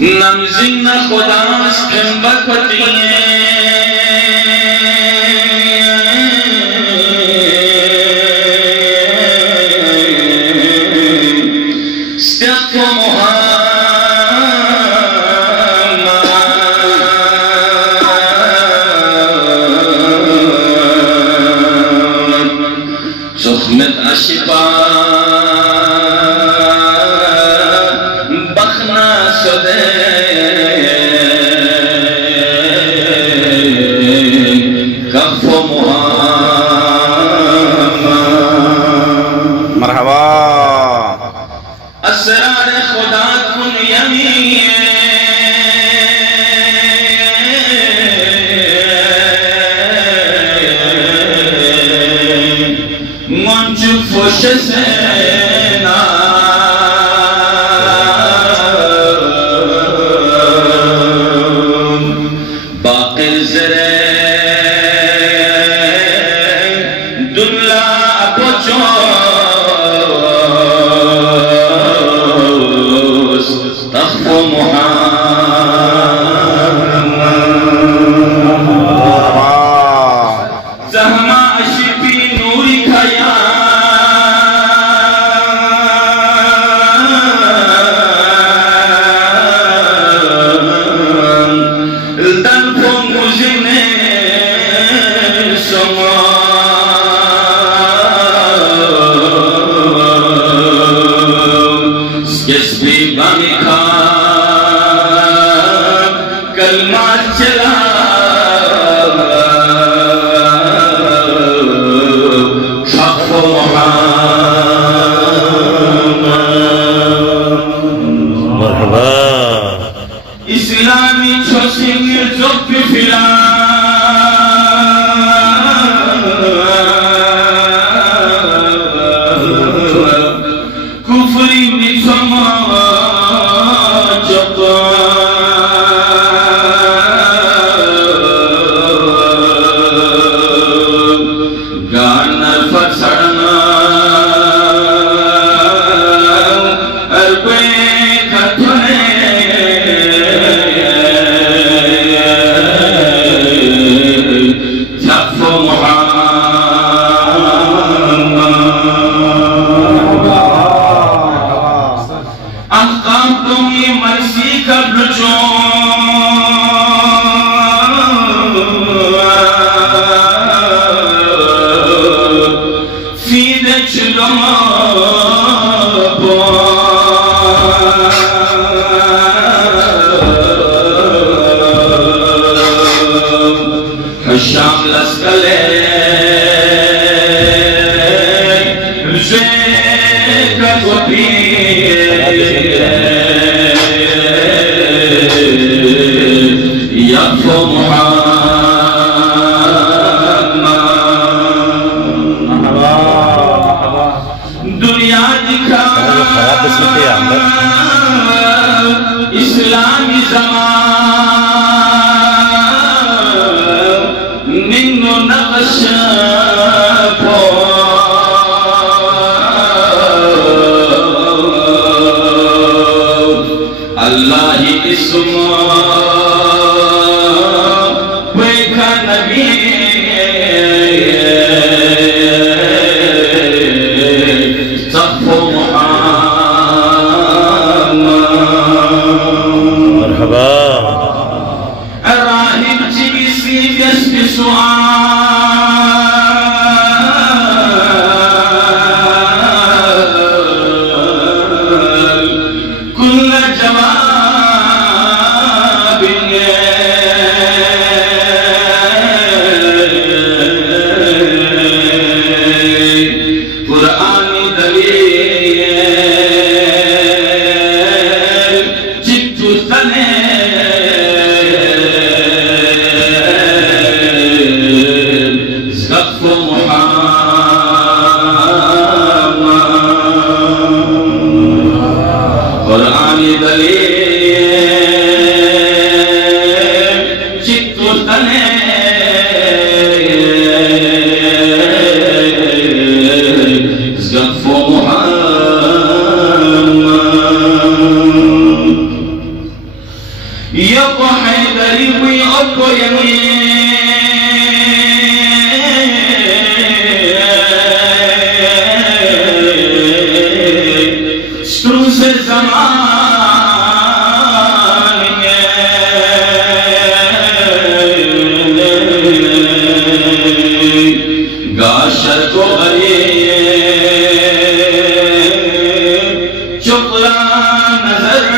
نمزین خداست کم بکوتیه استیق و محمد زخمت اشیبا بخنا شده کف و محمد مرحبا اسرار خدا کن یمین منچ فوش سینا باقی زره دلا پوچو تخف محمد زهما اشفی نوری کھایا دل کو مجھنے سما کس بھی بانی کھا کلمہ چلا شخص محمد مرحبا اسلامی چھوشنگ زب فلا کفری نسما چپا گانا فسڑنا اربے کھتنے جف محمد احکام تمہیں مرضی کا بچو فید چلو شام لسکلے زیک گوپی یف محمد دنیا دکھا اسلامی زمان ننو نقش پو اللہ اسم ویکھا نبی صف محمد مرحبا راہب چیسی جسد سعال کل جواب قرآنی دلیل چتو تنے صف محمد قرآنی دلیل چتو تنے صف محمد يق حيدري ويأكو يمين ستروس الزمان قاشت وغريب شطران نظر